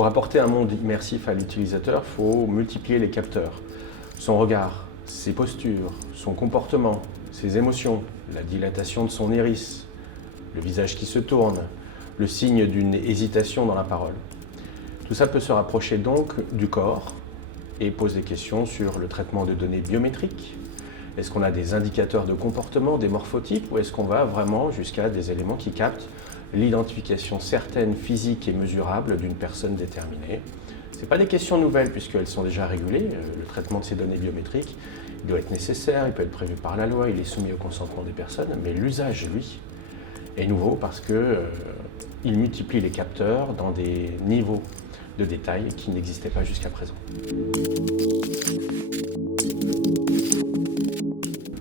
Pour apporter un monde immersif à l'utilisateur, il faut multiplier les capteurs. Son regard, ses postures, son comportement, ses émotions, la dilatation de son iris, le visage qui se tourne, le signe d'une hésitation dans la parole. Tout ça peut se rapprocher donc du corps et pose des questions sur le traitement de données biométriques. Est-ce qu'on a des indicateurs de comportement, des morphotypes, ou est-ce qu'on va vraiment jusqu'à des éléments qui captent l'identification certaine, physique et mesurable d'une personne déterminée? Ce pas des questions nouvelles puisqu'elles sont déjà régulées. Le traitement de ces données biométriques il doit être nécessaire, il peut être prévu par la loi, il est soumis au consentement des personnes, mais l'usage, lui, est nouveau parce qu'il multiplie les capteurs dans des niveaux de détail qui n'existaient pas jusqu'à présent.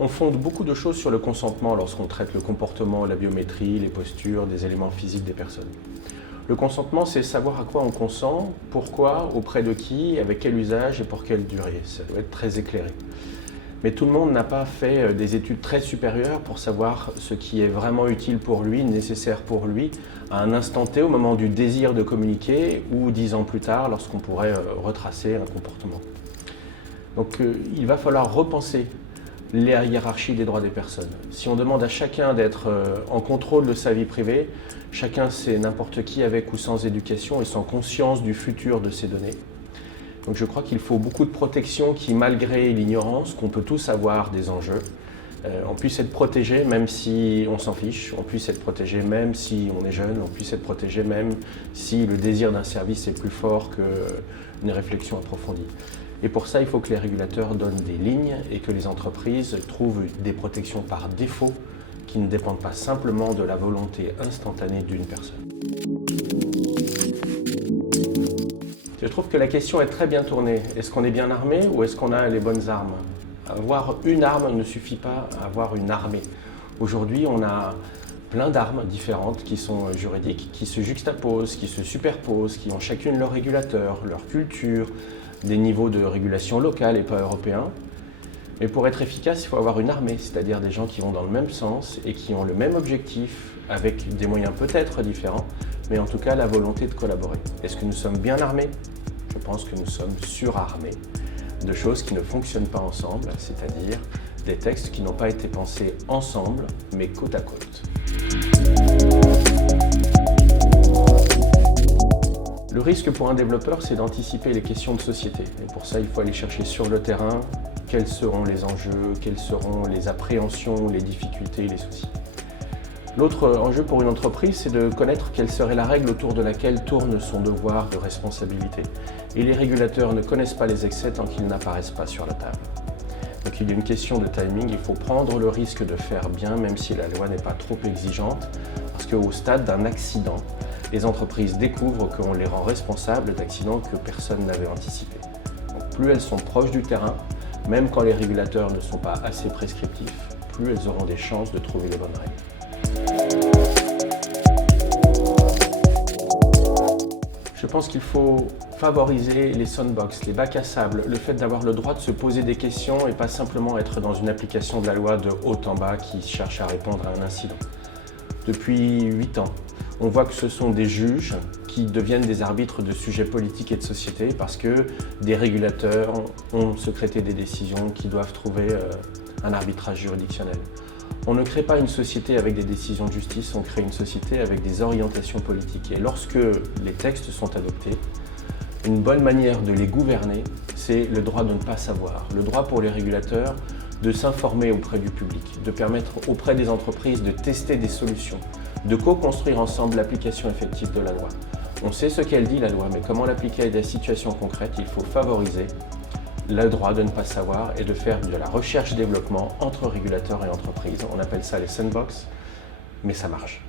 On fonde beaucoup de choses sur le consentement lorsqu'on traite le comportement, la biométrie, les postures, des éléments physiques des personnes. Le consentement, c'est savoir à quoi on consent, pourquoi, auprès de qui, avec quel usage et pour quelle durée. Ça doit être très éclairé. Mais tout le monde n'a pas fait des études très supérieures pour savoir ce qui est vraiment utile pour lui, nécessaire pour lui, à un instant T, au moment du désir de communiquer, ou 10 ans plus tard, lorsqu'on pourrait retracer un comportement. Donc il va falloir repenser la hiérarchie des droits des personnes. Si on demande à chacun d'être en contrôle de sa vie privée, chacun c'est n'importe qui avec ou sans éducation et sans conscience du futur de ces données. Donc je crois qu'il faut beaucoup de protection qui, malgré l'ignorance qu'on peut tous avoir des enjeux, on puisse être protégé même si on s'en fiche, on puisse être protégé même si on est jeune, on puisse être protégé même si le désir d'un service est plus fort qu'une réflexion approfondie. Et pour ça, il faut que les régulateurs donnent des lignes et que les entreprises trouvent des protections par défaut qui ne dépendent pas simplement de la volonté instantanée d'une personne. Je trouve que la question est très bien tournée. Est-ce qu'on est bien armé ou est-ce qu'on a les bonnes armes? Avoir une arme ne suffit pas à avoir une armée. Aujourd'hui, on a plein d'armes différentes qui sont juridiques, qui se juxtaposent, qui se superposent, qui ont chacune leur régulateur, leur culture, des niveaux de régulation locale et pas européens. Mais pour être efficace, il faut avoir une armée, c'est-à-dire des gens qui vont dans le même sens et qui ont le même objectif, avec des moyens peut-être différents, mais en tout cas la volonté de collaborer. Est-ce que nous sommes bien armés? Je pense que nous sommes surarmés de choses qui ne fonctionnent pas ensemble, c'est-à-dire des textes qui n'ont pas été pensés ensemble, mais côte à côte. Le risque pour un développeur, c'est d'anticiper les questions de société. Et pour ça, il faut aller chercher sur le terrain quels seront les enjeux, quelles seront les appréhensions, les difficultés, les soucis. L'autre enjeu pour une entreprise, c'est de connaître quelle serait la règle autour de laquelle tourne son devoir de responsabilité. Et les régulateurs ne connaissent pas les excès tant qu'ils n'apparaissent pas sur la table. Donc il y a une question de timing, il faut prendre le risque de faire bien, même si la loi n'est pas trop exigeante, parce qu'au stade d'un accident, les entreprises découvrent qu'on les rend responsables d'accidents que personne n'avait anticipés. Donc plus elles sont proches du terrain, même quand les régulateurs ne sont pas assez prescriptifs, plus elles auront des chances de trouver les bonnes règles. Je pense qu'il faut favoriser les sandbox, les bacs à sable, le fait d'avoir le droit de se poser des questions et pas simplement être dans une application de la loi de haut en bas qui cherche à répondre à un incident. Depuis 8 ans, on voit que ce sont des juges qui deviennent des arbitres de sujets politiques et de société parce que des régulateurs ont secrété des décisions qui doivent trouver un arbitrage juridictionnel. On ne crée pas une société avec des décisions de justice, on crée une société avec des orientations politiques. Et lorsque les textes sont adoptés, une bonne manière de les gouverner, c'est le droit de ne pas savoir. Le droit pour les régulateurs de s'informer auprès du public, de permettre auprès des entreprises de tester des solutions, de co-construire ensemble l'application effective de la loi. On sait ce qu'elle dit, la loi, mais comment l'appliquer à des situations concrètes, il faut favoriser le droit de ne pas savoir et de faire de la recherche-développement entre régulateurs et entreprises. On appelle ça les sandbox, mais ça marche.